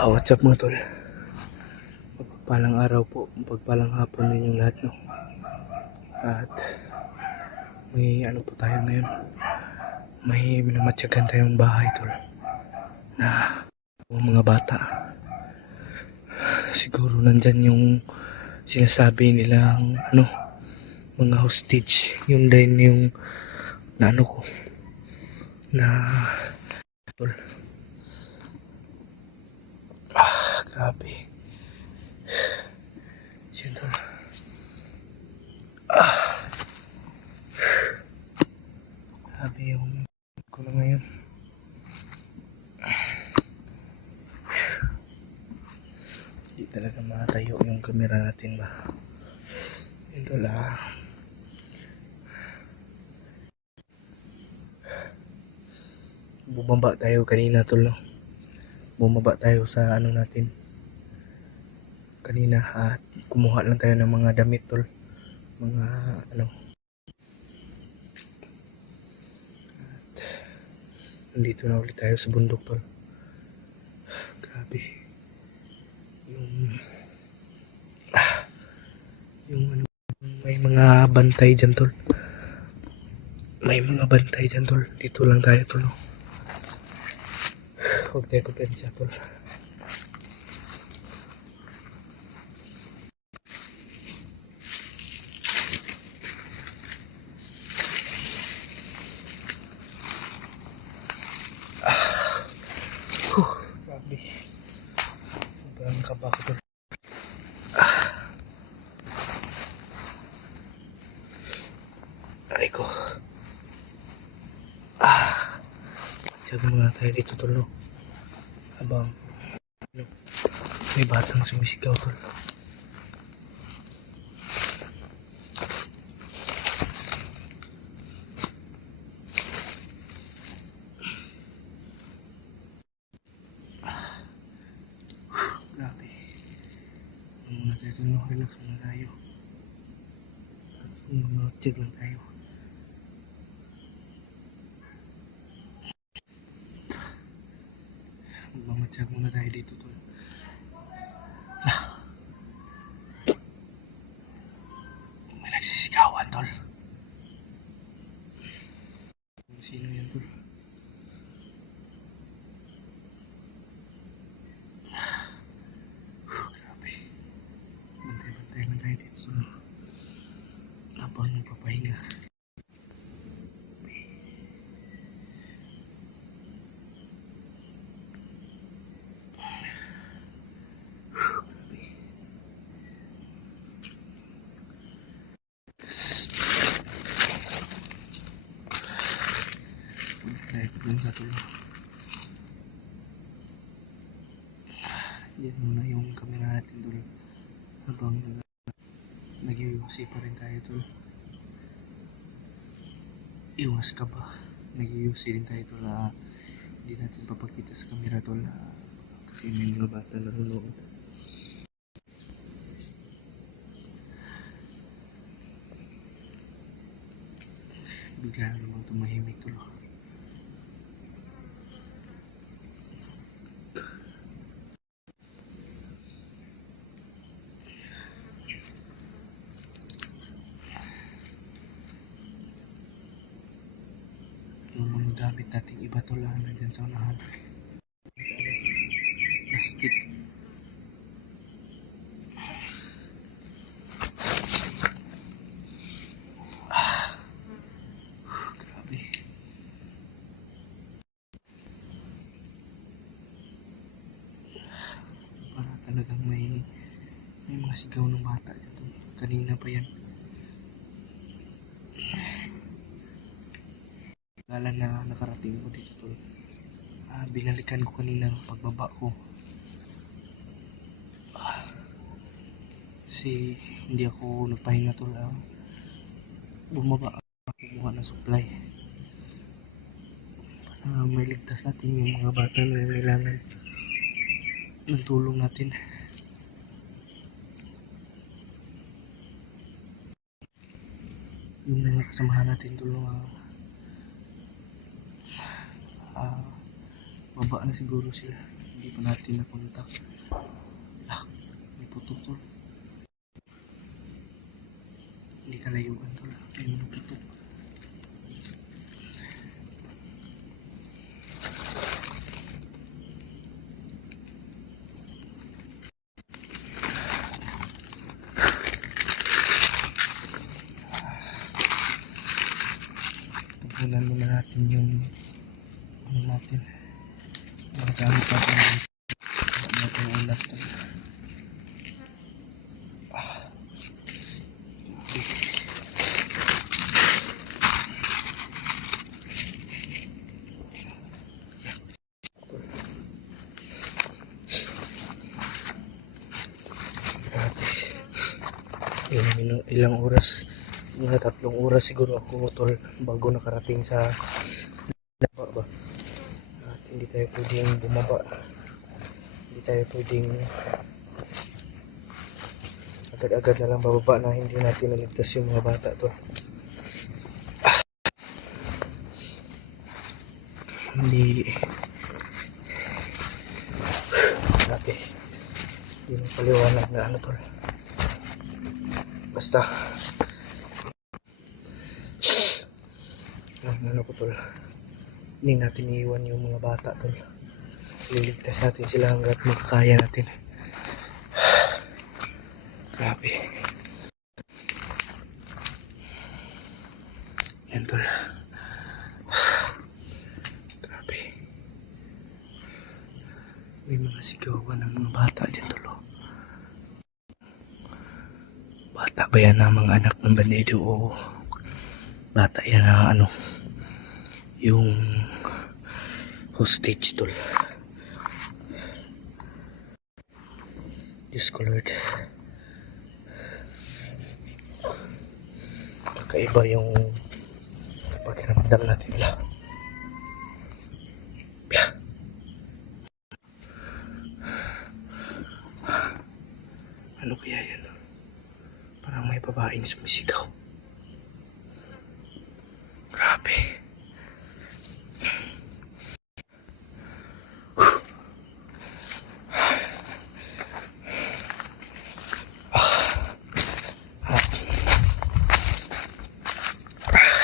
What's up mga tol? Pagpalang araw po, pagpalang hapon ninyong lahat, no? At may ano po tayo ngayon, may minamatyagan tayong bahay, tol, na mga bata. Siguro nandyan yung sinasabi nilang ano, mga hostage. Yun din yung na ano ko na tol. Grabe. Yun, tol. Grabe yung ko na ngayon. Hindi talaga matayo yung camera natin ba. Yun, tol, bumaba tayo kanina, tol, no? Bumaba tayo sa ano natin kanina at kumuha lang tayo ng mga damit, tol, mga ano. At nandito na ulit tayo sa bundok, tol. Grabe yung ano, may mga bantay dyan, tol. May mga bantay dyan, tol. Dito lang tayo, tol, no? Huwag tayo kumpensa, tol. Grabe. Sobrang kaba ko, tol. Aray ko. Tiyaga muna tayo dito, tol, no? Habang ano, may batang sumisigaw, tol. Grabe. Muna tayo, tol, no? Relax muna tayo. Mag-check lang tayo. Mag-check muna tayo dito, tol. May nagsisigawan, tol. Sino yan, tol? Grabe. Bantay-bantay lang tayo dito, tol. Habang nagpapahinga. Dun sa tulo. Yan muna yung camera natin, tol. Habang nag-iusi pa rin tayo, tol. Iwas ka ba? Nag-iusi rin tayo, tol. Hindi natin papakita sa camera, tol. Kasi may mga bata na nanonood. Bigla na naman tumahimik, tol. Yung mga gamit natin iba, tol, nandyan sa unahan. Plastic. Grabe. Para talagang may mga sigaw ng bata dyan, tol. Kanina pa yan. Kala na nakarating ko dito, tol. Binalikan ko kanina pagbaba ko. Kasi hindi ako nagpahinga, tol. Bumaba ako, kumuha ng supply. May ligtas natin yung mga bata na kailangan ng tulong natin. Yung mga kasamahan natin, tulong baba na siguro sila. Hindi pa natin napunta. Ah, may putok tol. Hindi ka layuan tol. Ay mo putok. Tupunan muna natin yung ano natin. Mga gamit natin. Wala natin yung ulas tol. Ilang oras, mga 3 oras siguro ako tol bago nakarating sa daba ba. At hindi tayo pwedeng bumaba, hindi tayo pwedeng agad-agad na lang bababa na hindi natin naligtas yung mga bata tol. Hindi grabe, hindi mo paliwanag na ano tol. Basta ano ko tol, hindi natin iiwan yung mga bata tol. Liligtas natin sila hanggat makakaya natin. Grabe yan tol. Grabe, may mga sigawan ng mga bata dyan tol. Bata ba yan na mga anak ng bandido o bata yan na ano yung hostage tol. Diyos ko Lord, kakaiba yung pakiramdam natin la. Ano kaya yan? Parang may babaeng sumisigaw. Grabe.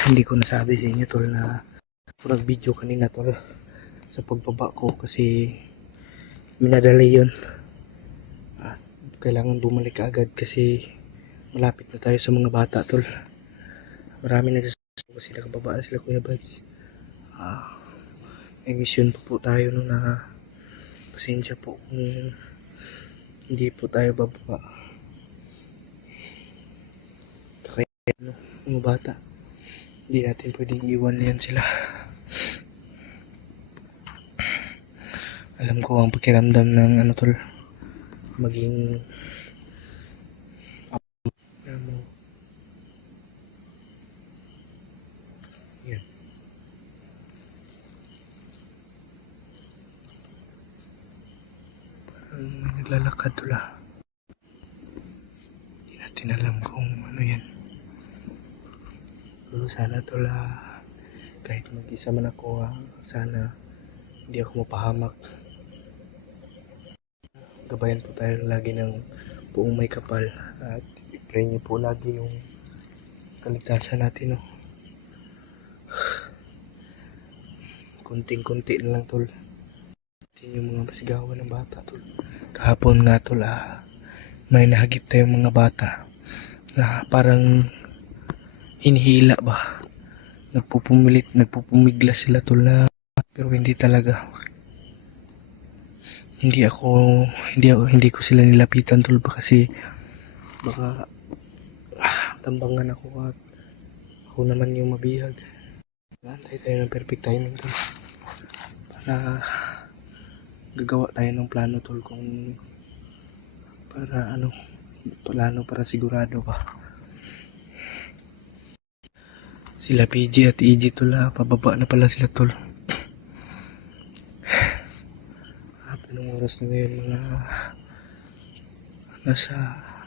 Hindi ko nasabi sa inyo tol na ako nag-video kanina tol sa pagbaba ko kasi minadali yun. Kailangan bumalik agad kasi malapit na tayo sa mga bata tol. Marami nagsasabi kasi nakababa na sila Kuya Bags. May mission pa po tayo no na pasensya po kung hindi po tayo bababa. Kaya no, mga bata, hindi natin pwedeng iwan yan sila. Alam ko ang pakiramdam ng ano tol, maging yan. Parang may naglalakad tol. Hindi natin alam kung ano yan. Pero sana tol kahit mag-isa man ako sana hindi ako mapahamak. Gabayan po tayo lagi ng buong may kapal at i-pray niyo po lagi yung kaligtasan natin no. Kunting-kunti na lang tol. Yung mga masigawan ng bata tol. Kahapon nga tol may nahagip tayong mga bata na parang hinihila ba. Nagpupumigla sila tol na pero hindi talaga. Hindi ko sila nilapitan tol ba kasi baka tambangan ako at ako naman yung mabihag. Antay tayo ng perfect timing tol para gagawa tayo ng plano tol kung para ano, plano para sigurado ba. Sila PG at EG tol pababa na pala sila tol. Anong oras na ngayon? Mga nasa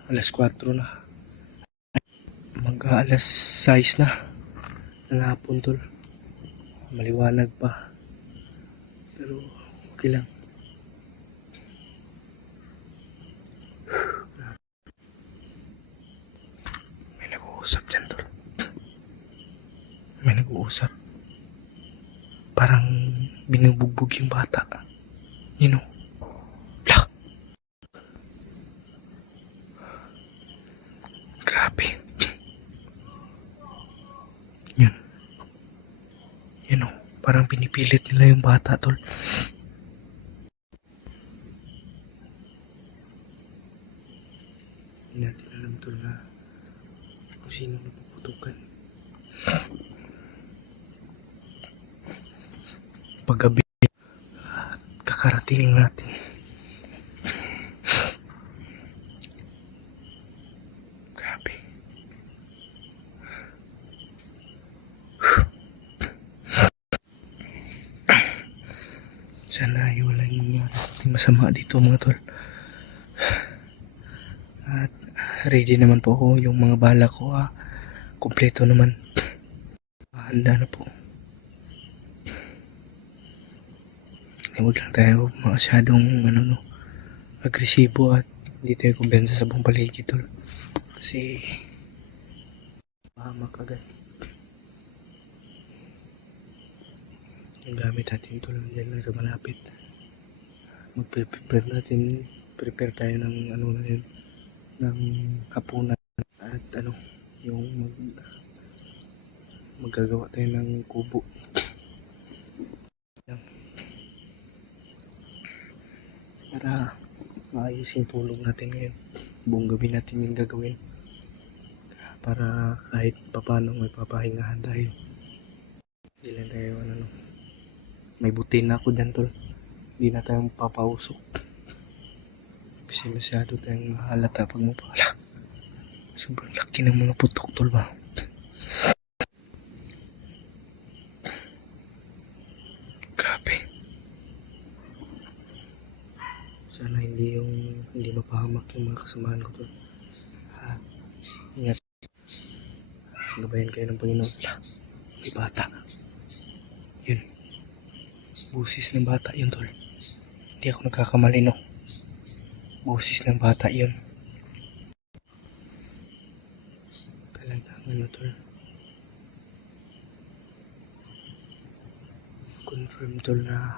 alas 4 na. Mag alas 6 na ng hapon tol. Maliwanag pa. Pero okay lang. nag-uusap. Parang binubugbog yung bata. You know? Lah! Grabe. Yun. You know? Parang pinipilit nila yung bata, tol. Hindi natin alam, tol, na kung sino napuputukan. Paggabi, kakarating natin. Grabe. Sana ay wala yung masama dito, mga tol. At ready naman po ako, yung mga bala ko, kompleto naman. Handa na po. Huwag lang tayo masyadong agresibo at hindi tayo kumbensa sa buong paligid, tol. Kasi mahamak agad. Yung gamit natin, tol, dyan lang sa malapit. Prepare tayo ng na yun, ng hapunan at yung magagawa tayo ng kubo. Para maayos yung tulog natin ngayon. Buong gabi natin yung gagawin. Para kahit papano may papahingahan tayo. Hindi lang tayo may butin na ako dyan, tol. Hindi na tayo papausok. Kasi masyado tayong mahalata pag mapala. Sobrang laki ng mga putok, tol, ba? Grabe. Sana hindi mapahamak yung mga kasamahan ko, tol. Ingat. Gabayan kayo ng Panginoon. May bata. Yun. Busis ng bata yun, tol. Hindi ako nagkakamali, no? Busis ng bata yun. Talagang tol. Confirm, tol, na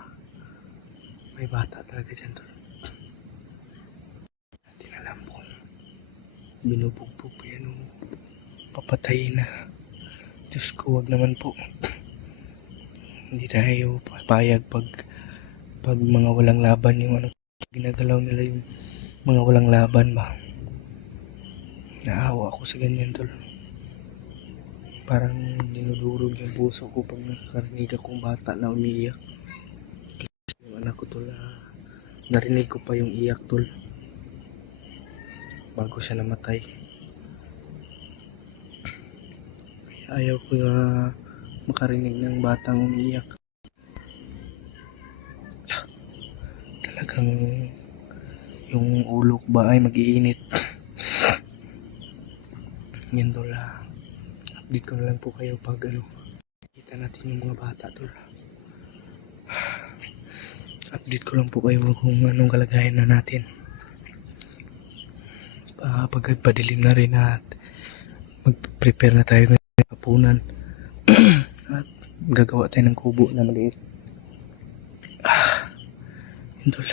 may bata talaga dyan, tol. Hindi na alam kung binubugbog po yan o papatayin na. Diyos ko, wag naman po. Hindi tayo papayag pag mga walang laban yung ginagalaw nila yung mga walang laban ba. Naawa ako sa ganyan, tol. Parang dinudurog yung puso ko pag nakarinig akong bata na umiiyak. Yung anak ko, tol, narinig ko pa yung iyak, tol, bago siya namatay. Ayaw ko makarinig ng batang umiiyak. Talagang yung ulo ko ba ay mag-iinit. Yan, tol, update ko na lang po kayo pag kita natin yung mga bata, tol. Update ko lang po kayo kung anong kalagayan na natin. Pag padilim na rin at mag-prepare na tayo ng hapunan. At gagawa tayo ng kubo na maliit. Yun, tol.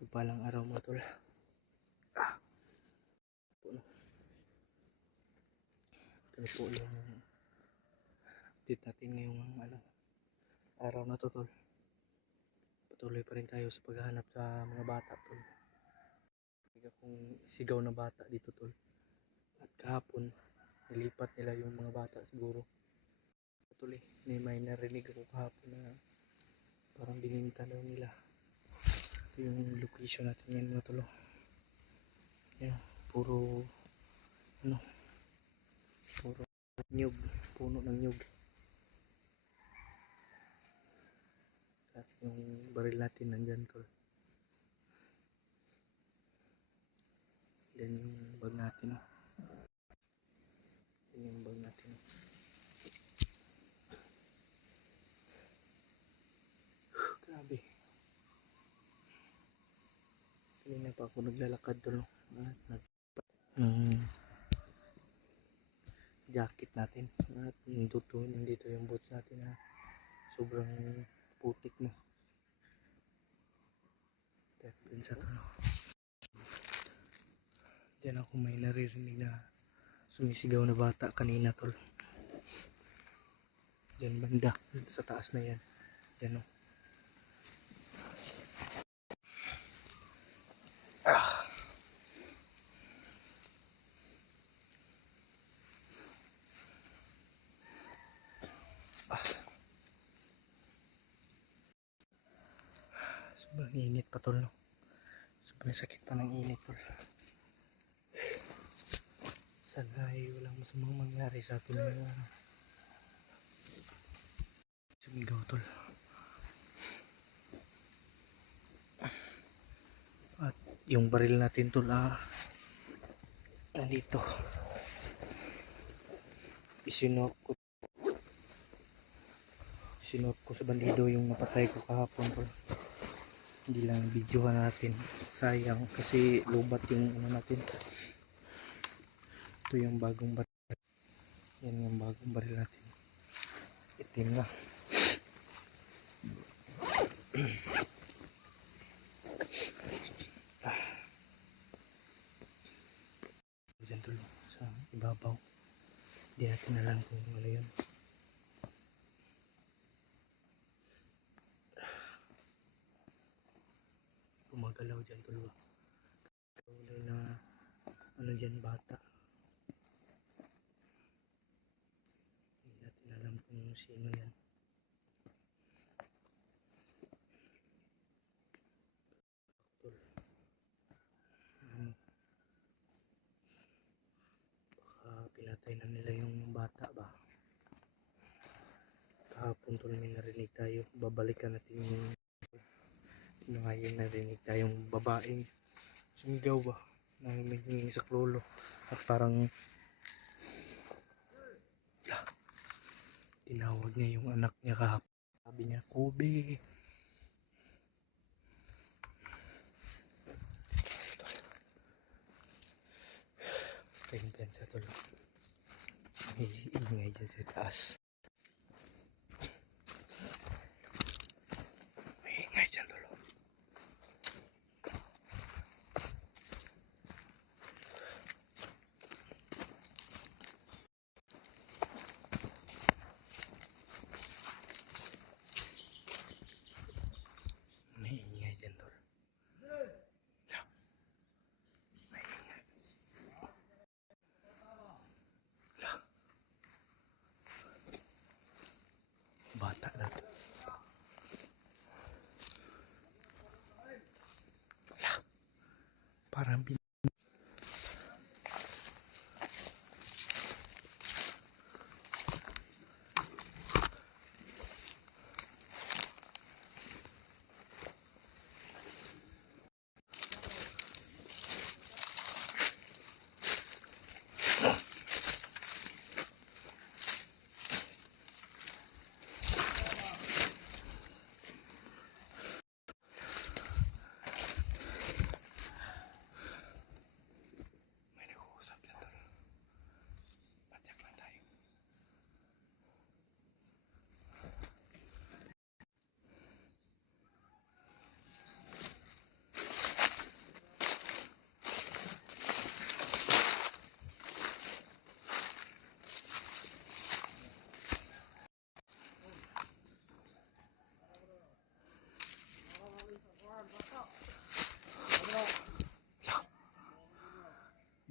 Pagpalang araw, mga tol. Ito po yung update natin ngayong araw na to, tol. Patuloy pa rin tayo sa paghahanap sa mga bata, tol. May akong sigaw na bata dito, tol. At kahapon nilipat nila yung mga bata siguro. Patuloy, may narinig ako kahapon na parang bininta daw nila. Ito yung location natin ngayon, mga tol. Yan, puro puro nyug, puno ng nyug. At yung baril natin nandyan, tol. Yan yung bag natin. Yan yung bag natin. Grabe. Kanina pa ako naglalakad, tol. At jacket natin. At nandito yung boots natin na sobrang putik na. Kaya pinsa, tol. Diyan ako may naririnig na sumisigaw na bata kanina, tol. Diyan banda, sa taas na yan. Diyan, o. Sobrang init pa, tol, no? Sobrang sakit pa ng init, tol. Sana ay walang masamang mangyari sa atin ngayong araw. Sumigaw, tol. At yung baril natin, tol, nandito. Isinuot ko sa bandido yung napatay ko kahapon, tol. Hindi lang videohan natin, sayang kasi lubat yung natin. Ito yung bagong baril. Yan yung bagong baril natin, itim na. Diyan, tol, sa ibabaw. Hindi natin alam kung ano yun. Gumagalaw dyan, tol. Wala na dyan, bata. Hindi natin alam kung sino yan. Tol. Baka pinatay na nila yung bata ba. Kahapon, tol, may narinig tayo. Babalikan natin yung ngayon narinig tayong babaeng sumigaw ba na may sa klolo. At parang tinawag niya yung anak niya kahapon. Sabi niya, Kobe. Tingnan sa tulo. May ingay dyan sa taas. May ingay dyan, tulo. May ingay dyan, tulo. May ingay.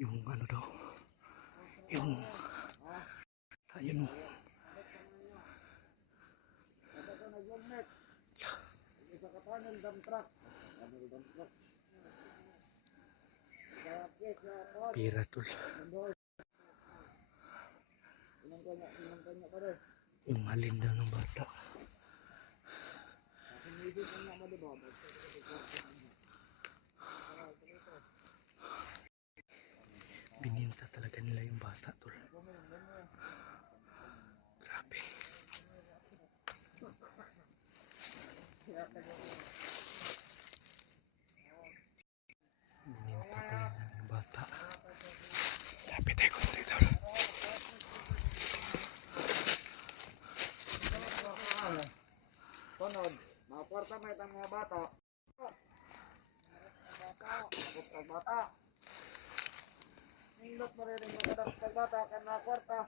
yung ano daw, yung ayun o. Pira tol. Yung halin daw ng bata. Bininta talaga nila yung bata tol. Grabe. Bininta pala nila yung bata. Lapit tayo konti tol. Sunod, makakwarta may itang mga bata. Bata. Nindot mo rin yung mga bata kan makakwarta.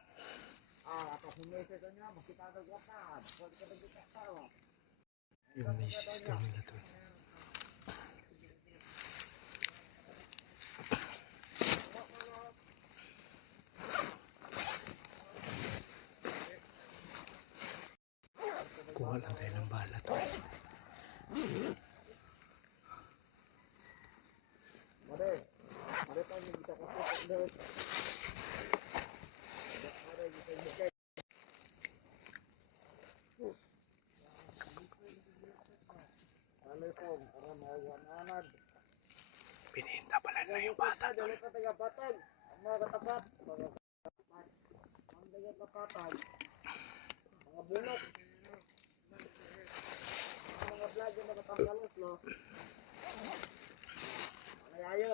Tapos yung message niya, makita ng bata. Pwede ka nagkita. Yung misis daw nila tol. Kuha lang tayo ng bala tol. Mare, mare tayo yung bisa kapit. Bininta pala nila yung bata tol. Dali ka tayo batag. Ang mga katapat. Ang tayo kapatag. Mga bulok. Mga vlogger na katanggalos, no? Ano ayo?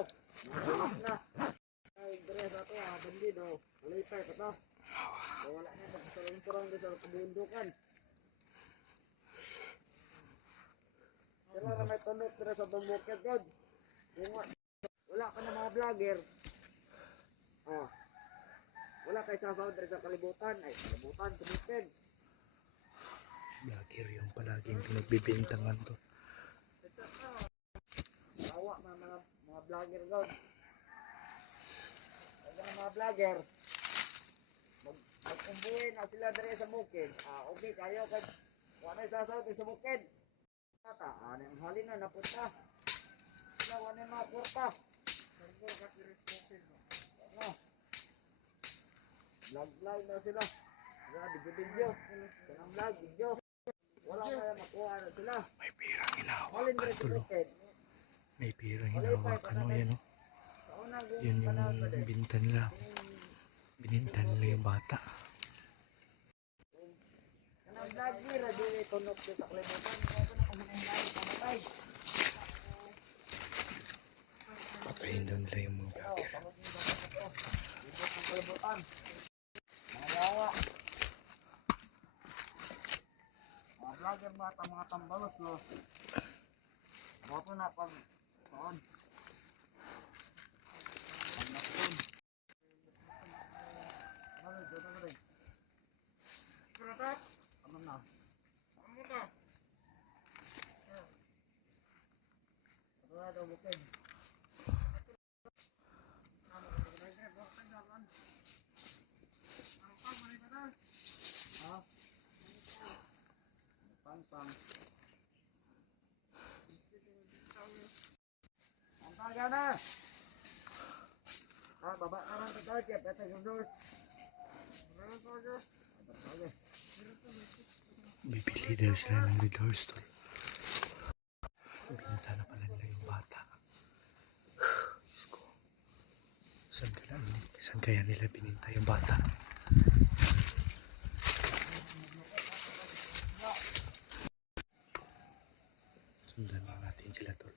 Bulok na. Ay, dress na ito, bandido. Malipay ka to. Wala na magkasalong-surang sa kabundukan. Sila na may tunok na sa bumukit, God. Wala ka na mga vlogger. Wala kayo sasaw sa kalibutan. Ay, kalibutan, tumitin. Vlogger yung palaging pinagbibintangan to. Tawa mga vlogger, God. Kaya mga vlogger, mag-umbuhin na sila dali sa bukid. Okay, kayo, wala na sasaw sa bukid. Ano yung hali na napunta? Sila, wala na mga kurta. Vlog na sila. Video. Kanang vlog, video. Wala na makuha na sila. May pirang hinahawakan tulo. May pirang hinahawakan o yan o. Yun yung binta nila. Bininta nila yung bata. Kanang vlog nila, di tunok sa kalibutan. Kaya na kumain pamatay. Patayin daw nila yung mga vlogger. Kalibutan. Mga vlogger mga tambalos, no? Bato na pag doon. Pag nakon. Ano na? Ano na? Ano na daw bukid? Pang. Ang taga na. Baba ka lang sa target. Ito yung doors. Bibili daw sila ng Red Horse tol. Binta na pala nila yung bata. Diyos ko. Saan kaya nila bininta yung bata? Sundan lang natin sila tol.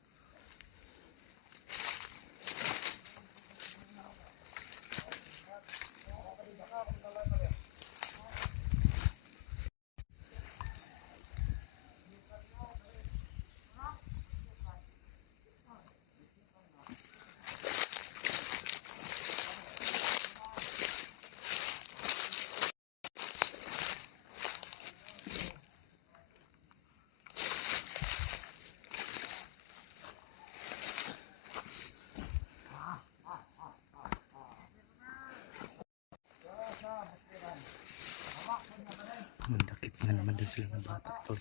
sila ng bata, tol.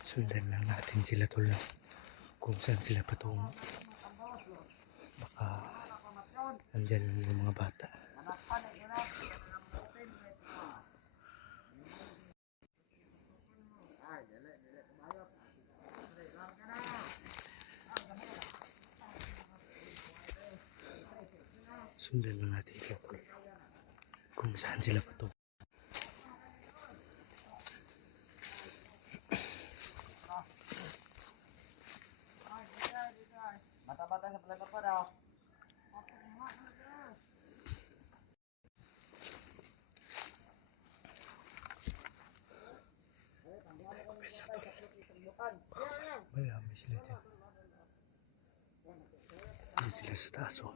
Sundan lang natin sila, tol, no? Kung saan sila patungo. Baka nandyan yung mga bata. Sundan lang natin sila, tol. Kung saan sila patungo. Mata-mata sa pala pa daw. Marami sila dyan. Dito sila sa taas, oh.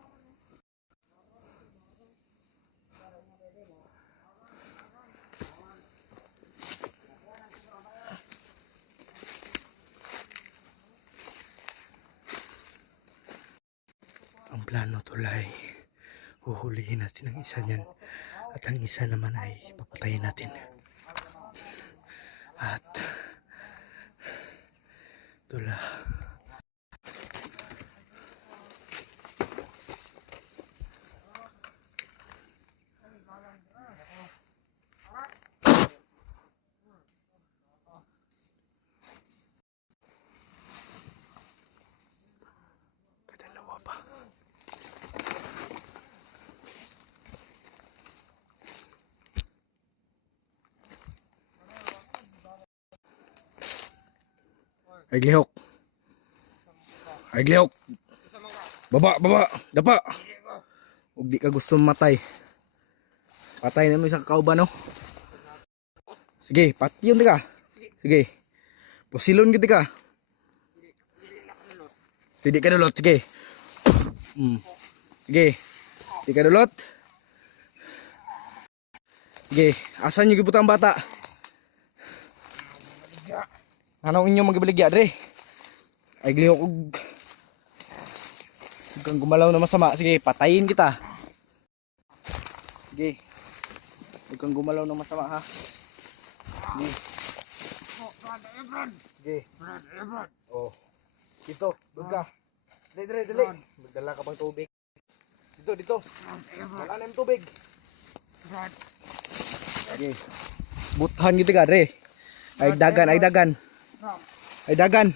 Ang plano, tol, ay huhulihin natin ang isa niyan. At ang isa naman ay papatayin natin. At tula. Kadalawa pa. Ay glihok. Ay glihok. Baba, baba, dapa. Ug di ka gusto matay. Patay na mo isang kauban, no? Sige, patyon di ka. Sige. Pusilon gid ka. Hindi ka dulot, sige. Sige. Hindi ka dulot. Sige, asan yung gibutang bata? Anong inyong magibaligya, dre? Ay glihok og huwag kang gumalaw na masama. Sige, patayin kita. Sige. Huwag kang gumalaw na masama, ha? Sige. Sige. Oh. Dito, doon ka. Dali, dali. Magdala ka pang tubig. Dito, dito. Wala na yung tubig. Sige. Buthan gitu ka, dre. Ay dagan, ay dagan. Ay dagan.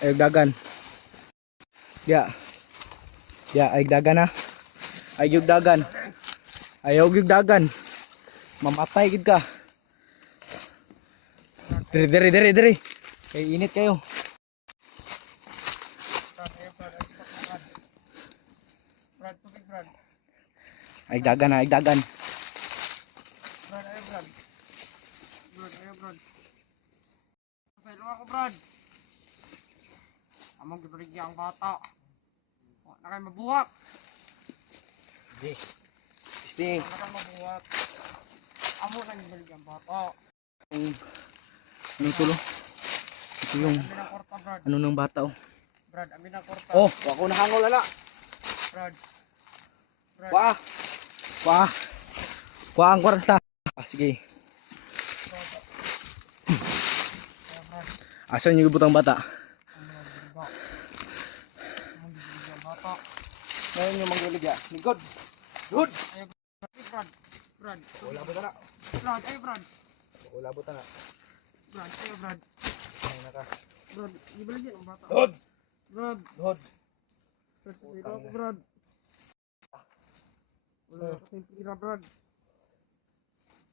Ay dagan. Ya. Ya, ay dagan, ha. Ay yung dagan. Ayaw yung dagan. Mamatay gid ka. Diri. Kay init kayo. Ay dagan, ay dagan. Pero ako, Brad. Amang gibaligya ang bata. Huwag na kayo mabuhat. Sige. Sige. Huwag na kayo mabuhat. Amo na gibaligya ang bata. Ano tulo? Ito yung Amin ang korta, Brad. ano ng bata, oh. Brad, amin ang korta. Oh, ako nahangol ala. Brad. Brad. Kuha ang kwarta. Sige. Asan yung ibutang bata? Amang gibaligya ang bata. Ngayon yung magluligya. Ligod. Good. Brad. Brad. Wala ba na? Brad, ay Brad. Wala ba na? Brad, ay Brad. Ay naka. Brad, gibaligya ang bata. Good. Brad. Good. Brad, pero ako, Brad. Wala na kasing pira, Brad.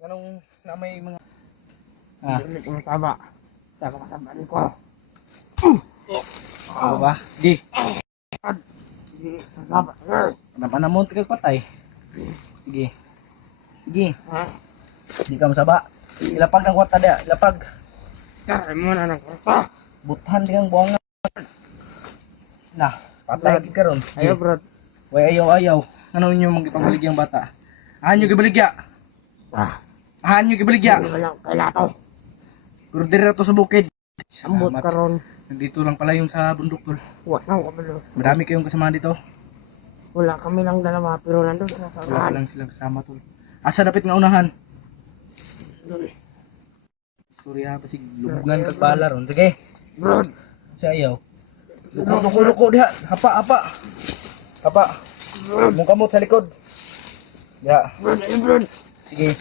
Anong na may mga Hindi ko masama. Saka masamaan ko. ano ba? Di. Hindi masama. Naman mo tigag patay. Sige. Sige. Ha? Di ka masaba. Ilapag ng kwarta dia. Ilapag. Kaya mo na ng korta. Buthan di kang buang na. Patay gid karon. Ayo, Brad. Way ayaw. Ano inyo magipangbaligya ang bata? Ahan nyo gibaligya. Ahan nyo gibaligya. Kailan to? Pero dire to sa bukid. Ambot Salamat. karon. Nandito lang pala yung sa bundok, tol. Wa na ko malo. Marami kayong kasama dito. Wala kami lang dalawa, pero nandun sila sa Wala unahan. lang silang kasama tol. Asa dapit nga unahan? Sorry ha, pasig lubngan kag bala ron. Sige, Brad, sa ayaw. Luko diha. Hapa. Hapa. Mong kamot sa likod. Ya, Brad, ayun Brad. sige.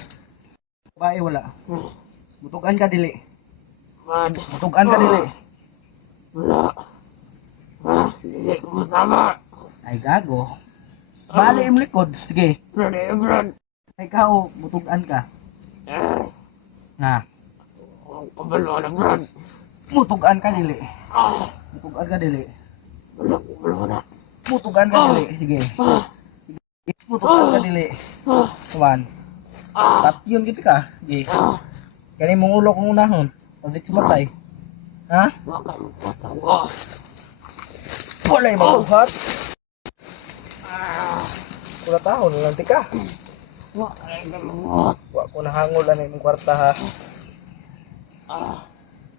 Bae wala. Butugan ka dili. Brad, Butugan ka dili. wala. Hindi ko masama. Ay gago. Bali im likod. Sige. Brad, ayun Brad. Ay kao, butugan ka. Na, Ang kabalo na Brad. butugan ka dili. Butugan ka dili. Wala. Butugan ka dili. Sige. Butugan ka dili. Kuman. Tatyon gitu ka. Sige. Kani mong ulo kong unahon. Paglit sumatay. Ha? Baka magpatawa. Wala yung mabuhat. Wala taon, nanti ka. Baka nagamangot. Wa ko nahangol ano yung kwarta ha.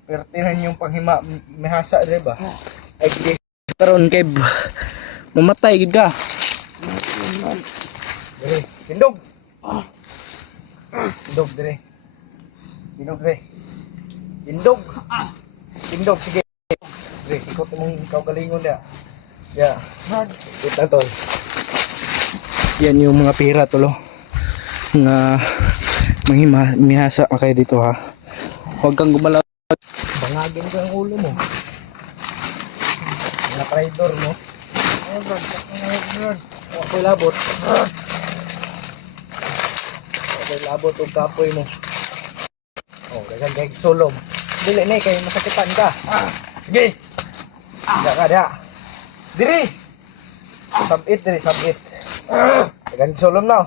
Pertinan yung panghima, mehasa di ba? Ay sige. Karon kay mamatay gid ka. Dire, tindog. Tindog dire. Tindog dire. Tindog. Tindog sige. Dire, ikot mong ikaw galingon dia. Ya. Kita tol. Yan yung mga pira tolo. Nga mihasa ka kayo dito ha. Huwag kang gumalaw. Bangagin ko yung ulo mo. Mga traidor mo. Ayun bro, huwag ko'y labot. Huwag ko'y labot o kapoy mo. O, gagan kay sulom. Dili na kayo masakitan ka. Sige. Diya ka, diya. Diri. Sabit diri, sabit. Gagan sulom na.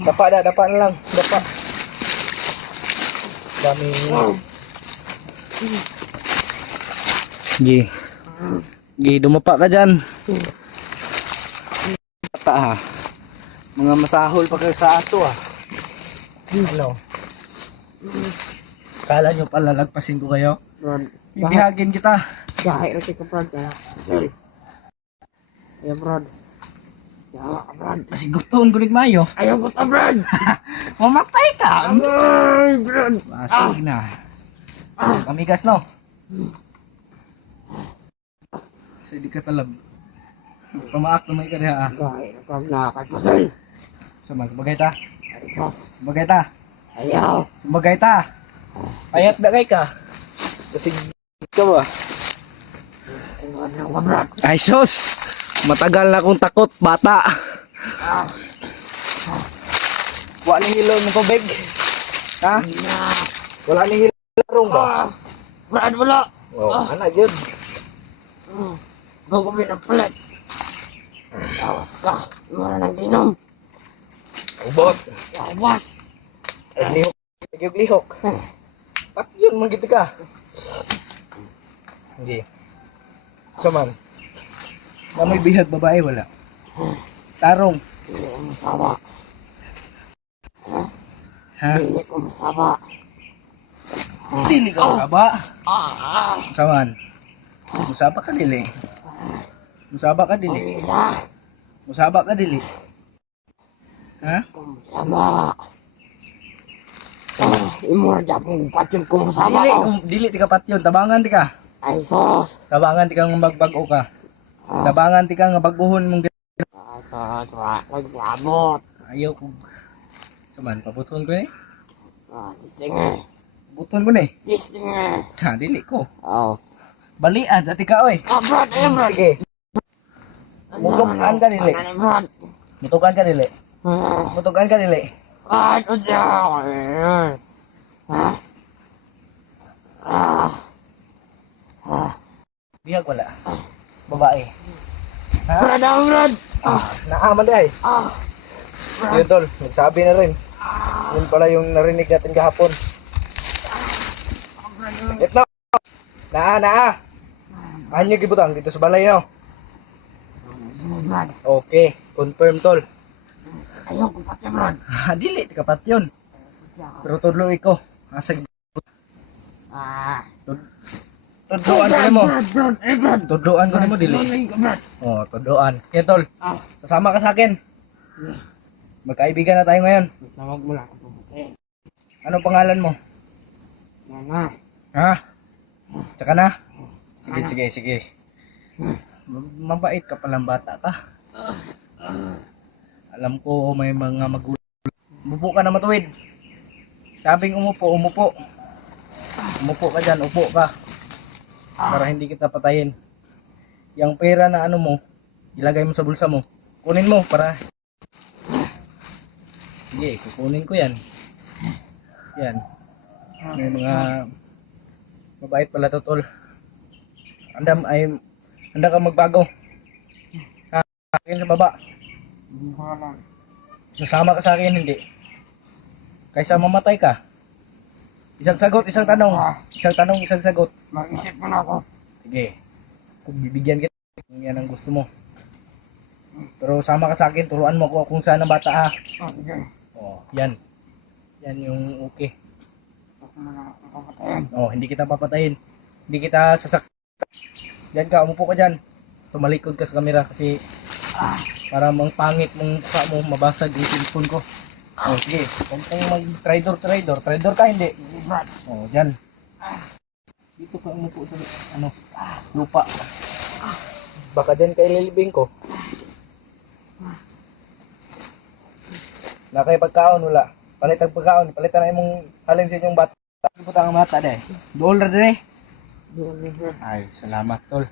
Dapa na lang. Dapa. Dami. Gi. Gi, dumapa ka dyan. Bata ha. Mga masahol pa kayo sa ato ha. Ano? Kala nyo palalagpasin ko kayo? Brad, Bibihagin kita. dahil na ka Brad. Sorry. Ayun Brad. Yawa ka Brad. Kasi gustuhon ko mayo. Ayaw ko ta Brad. Mamatay ka. Ay Brad. Masig na. Amigas no? Kasi di ka talab. Pamaak na may ka diha ah. Dahil na kang nakakasal. Sama, bagay ta. Ay sos. Bagay ta. Ayaw. Bagay ta. Ayat na kay ka. Kasi ka ba? Ayaw na ka Brad. Ay sus! Matagal na akong takot, bata. Wala ni hilo ng tubig. Ha? Wala ni hilo larong ba? Brad, wala. Oh, anak yun. Bago pinapalit. Tawas ka. Wala nang dinom. Ubot. Tawas. Ay, lihok. Pat yun, magiti ka. Hindi. Saman. Na may bihag babae, wala. Tarong. Hindi ko masawa. Ha? Hindi ko masawa. Dili ka masaba. Ah, Saman. Musaba ka dili. Musaba ka dili. isa. Musaba ka dili. Ha? Masawa. Imura Japong patyon ko masawa Dili, ko. kung dili ti ka patyon, tabangan ti ka. Ay sos. Tabangan ti ka ng magbago ka. Tabangan ti ka nga baguhon mong Nagpabot. ayaw ko. Saman, pabuton ko ni. Distinge. Buton ko ni. Distinge. Ha, dili ko. Oh. Balian, dati ka oy. Brad, ayun Brad. Sige, mutukan ka dili. Ano Brad? Mutukan ka dili. Mutukan ka dili. Brad, udya. Ha? Bihag wala. Babae. Ha? Brad, ako Brad. Naaman di ay. Yun tol, nagsabi na rin. Yun pala yung narinig natin kahapon. Sakit na. Naa. Anyo gibutang dito sa balay no. Brad. Okay, confirm tol. Ayaw ko pati Brad. Dili, kapat yun. Pero tudlo iko. Asa Tuduan ko nimo. Brad, Brad. Tuduan ko nimo dili. Brad. Oh, tuduan. Yan tol. Ah. Sasama ka sa akin. Magkaibigan na tayo ngayon. Tawag mo lang ako pumatayin. Anong pangalan mo? Mama. Ha? Tsaka na? Sige, sige, sige. Mabait ka palang bata ka. Alam ko may mga magulang. Umupo ka na matuwid. Sabing umupo, umupo. Umupo ka dyan, upo ka. Para hindi kita patayin. Yung pera na ano mo, ilagay mo sa bulsa mo. Kunin mo para... Sige, kukunin ko yan. Yan. May mga... Mabait pala to, tol. Handa ka magbago. Ha? Akin sa baba. Sasama ka sa akin, hindi. Kaysa mamatay ka. Isang sagot, isang tanong. Isang tanong, isang sagot. Mag-isip mo na ako. Sige. Kung bibigyan kita, kung yan ang gusto mo. Pero sama ka sa akin, turuan mo ko kung saan ang bata ha. Sige. Oh, yan. Yan yung okay. Ako mo lang ako pumatayin. Oh, hindi kita papatayin. Hindi kita sasak. Diyan ka, umupo ka dyan. Tumalikod ka sa camera kasi para mang pangit mong mukha mo, mabasag yung cellphone ko. Oh, sige. Huwag kang mag-tridor. Tridor ka, hindi. Brad. Oh, dyan. Dito ka umupo sa lupa. Baka dyan ka ililibing ko. Na kayo pagkaon, wala. Palit ang pagkaon. Palitan na imong halin sa inyong bata. Puta ang mata, de. Dool na din eh. Ay, salamat, tol.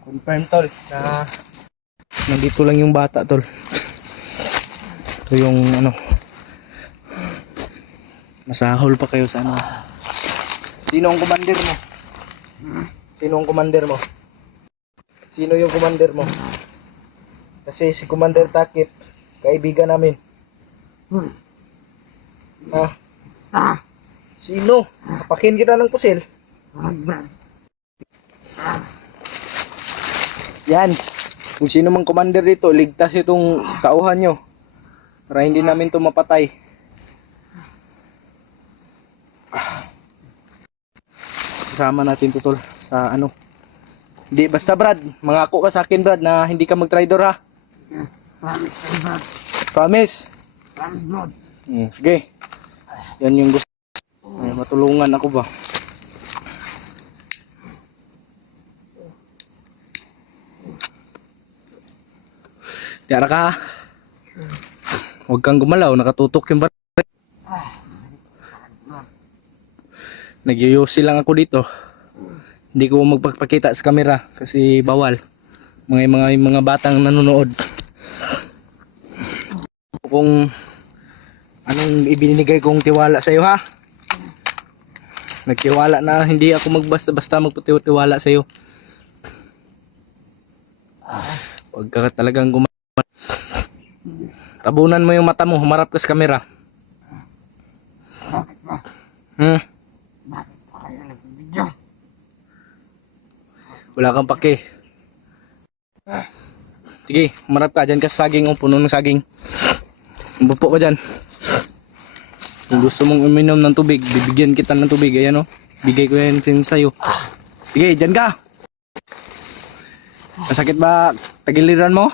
Confirm, tol, na nandito lang yung bata, tol. Ito yung ano, masahol pa kayo sa ano. Sino ang commander mo? Sino ang commander mo? Sino yung commander mo? Kasi si Commander Takip, kaibigan namin. Ha? Sino? Kapakin kita ng pusil. Brad. Yan. Kung sino mang commander dito, ligtas itong tauhan nyo. Para hindi namin ito mapatay. Kasama natin ito tol sa ano. Hindi, basta Brad. Mangako ka sa akin Brad na hindi ka mag-tridor ha. Promise, Brad. Promise. Promise, Brad. Okay. Yan yung gusto. Ay, matulungan ako ba? Tiyara ka ha. Huwag kang gumalaw, nakatutok yung bar. Nagyoyosi lang ako dito. Hindi ko magpapakita sa camera kasi bawal. Mga batang nanonood. Kung anong ibinigay kong tiwala sa iyo ha. Nagtiwala na hindi ako magbasta-basta magpatiwala sa iyo. Huwag ka talagang tabunan mo yung mata mo, humarap ka sa camera. Bakit ba? Bakit pa kayo nag-video? Wala kang pake. Sige, humarap ka. Dyan ka sa saging, puno ng saging. Bupo ka dyan. Kung gusto mong uminom ng tubig, bibigyan kita ng tubig. Ayan o. Bigay ko yan sa'yo. Sige, dyan ka. Masakit ba tagiliran mo?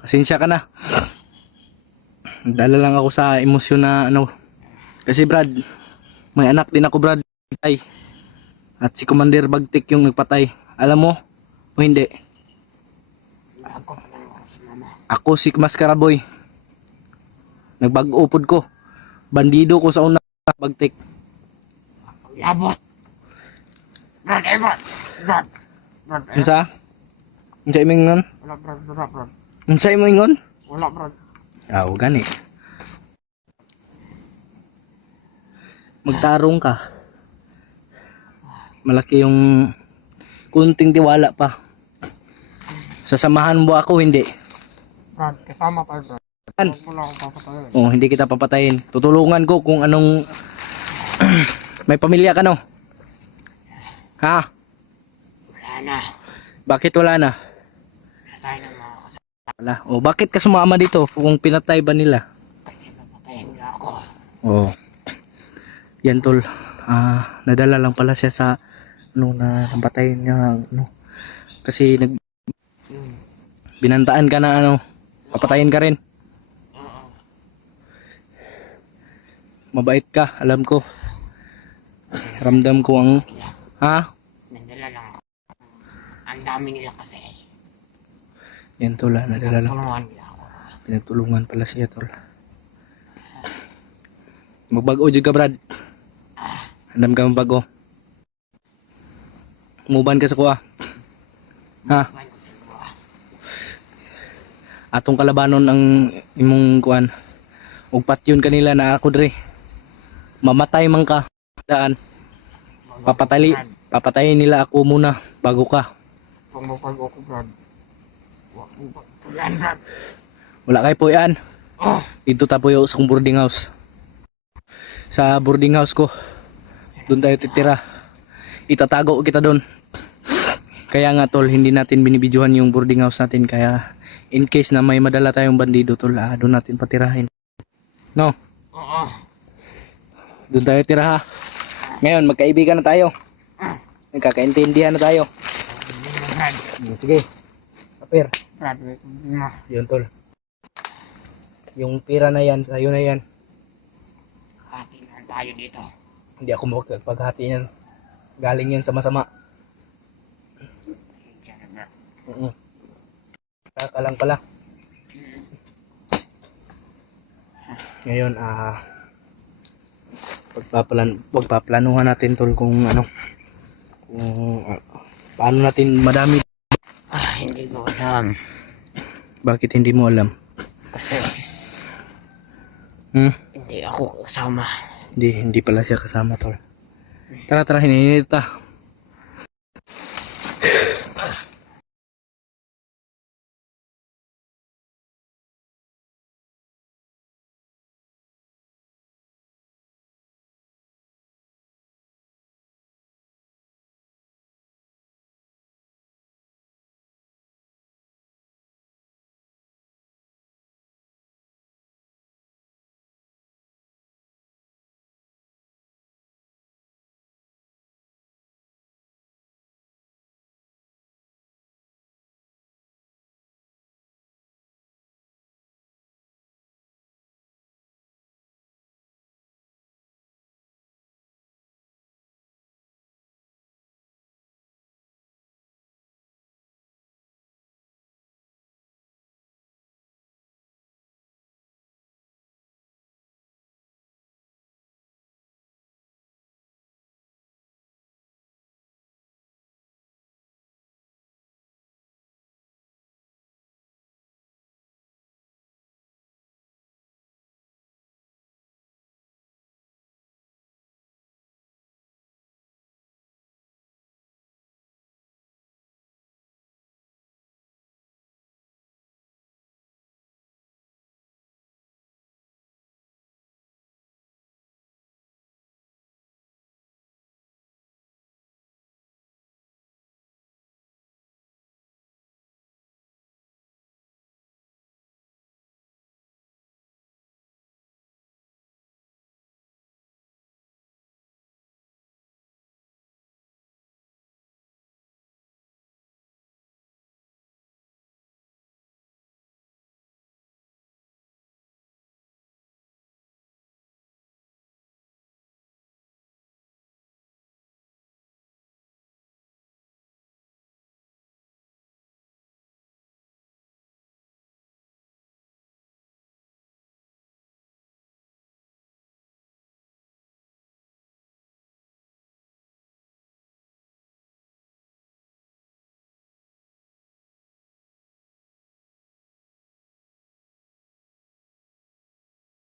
Pasensya ka na. Dala lang ako sa emosyon na ano. Kasi Brad, may anak din ako Brad. At si Commander Bagtik yung nagpatay. Alam mo o hindi? Ako pa lang ako sa mama. Ako si Maskaraboy. Nagbag-upod ko. Bandido ko sa una Bagtik. Labot. Brad, Brad. Brad. Brad. Unsa? Unsa imong ngon? Wala, Brad. Wala, Brad. Unsa imong ngon? Wala, Brad. Ah, gani. Magtarong ka. Malaki yung kunting tiwala pa. Sasamahan mo ako, hindi. Brad, kasama tayo, Brad. Huwag mo lang ako papatayin. Oh, hindi kita papatayin. Tutulungan ko kung anong may pamilya ka no. Ha? Wala na. Bakit wala na? Wala tayo ng mga kasama. Wala. Oh, bakit ka sumama dito kung pinatay ba nila? Kasi papatayin nila ako. Oh. Yan tol. nadala lang pala siya sa ano na napatayin niya ano. Kasi binantaan ka na ano, papatayin ka rin. Mabait ka, alam ko. Ramdam ko ang Nandala lang ako. Ang dami nila kasi. yan tol, nadala lang. Tulungan nila ako. Pinagtulungan pala siya tol. Magbago jud ka Brad. Andam ka magbago. Muban ka sa kuha. Atong kalabanon ang imong kuan. Ug patyon kanila na ako dre. Mamatay man ka daan. Papatayin nila ako muna bago ka. Kung mapag ako, Brad. Huwag mo pagpuyan, Brad. Wala kay puyan. Dito tayo sa boarding house. Sa boarding house ko. Doon tayo titira. Itatago kita doon. Kaya nga tol, hindi natin binibidyohan yung boarding house natin. Kaya in case na may madala tayong bandido tol, doon natin patirahin. No? Oo. Doon tayo tira ha. Ngayon, magkaibigan na tayo. Nagkakaintindihan na tayo. Brad. Sige. Kapir. Brad, wait mo. Yun tol. Yung pira na yan, sa'yo na yan. Hati na tayo dito. Hindi ako magpaghati yan. Galing yan sa masama. Kaka lang pala. Ngayon, pagpaplanuhan natin tol kung ano, kung paano natin madami. Hindi ko alam. Bakit hindi mo alam? Kasi Hmm? hindi ako kasama. Hindi pala siya kasama tol. Tara, hininita.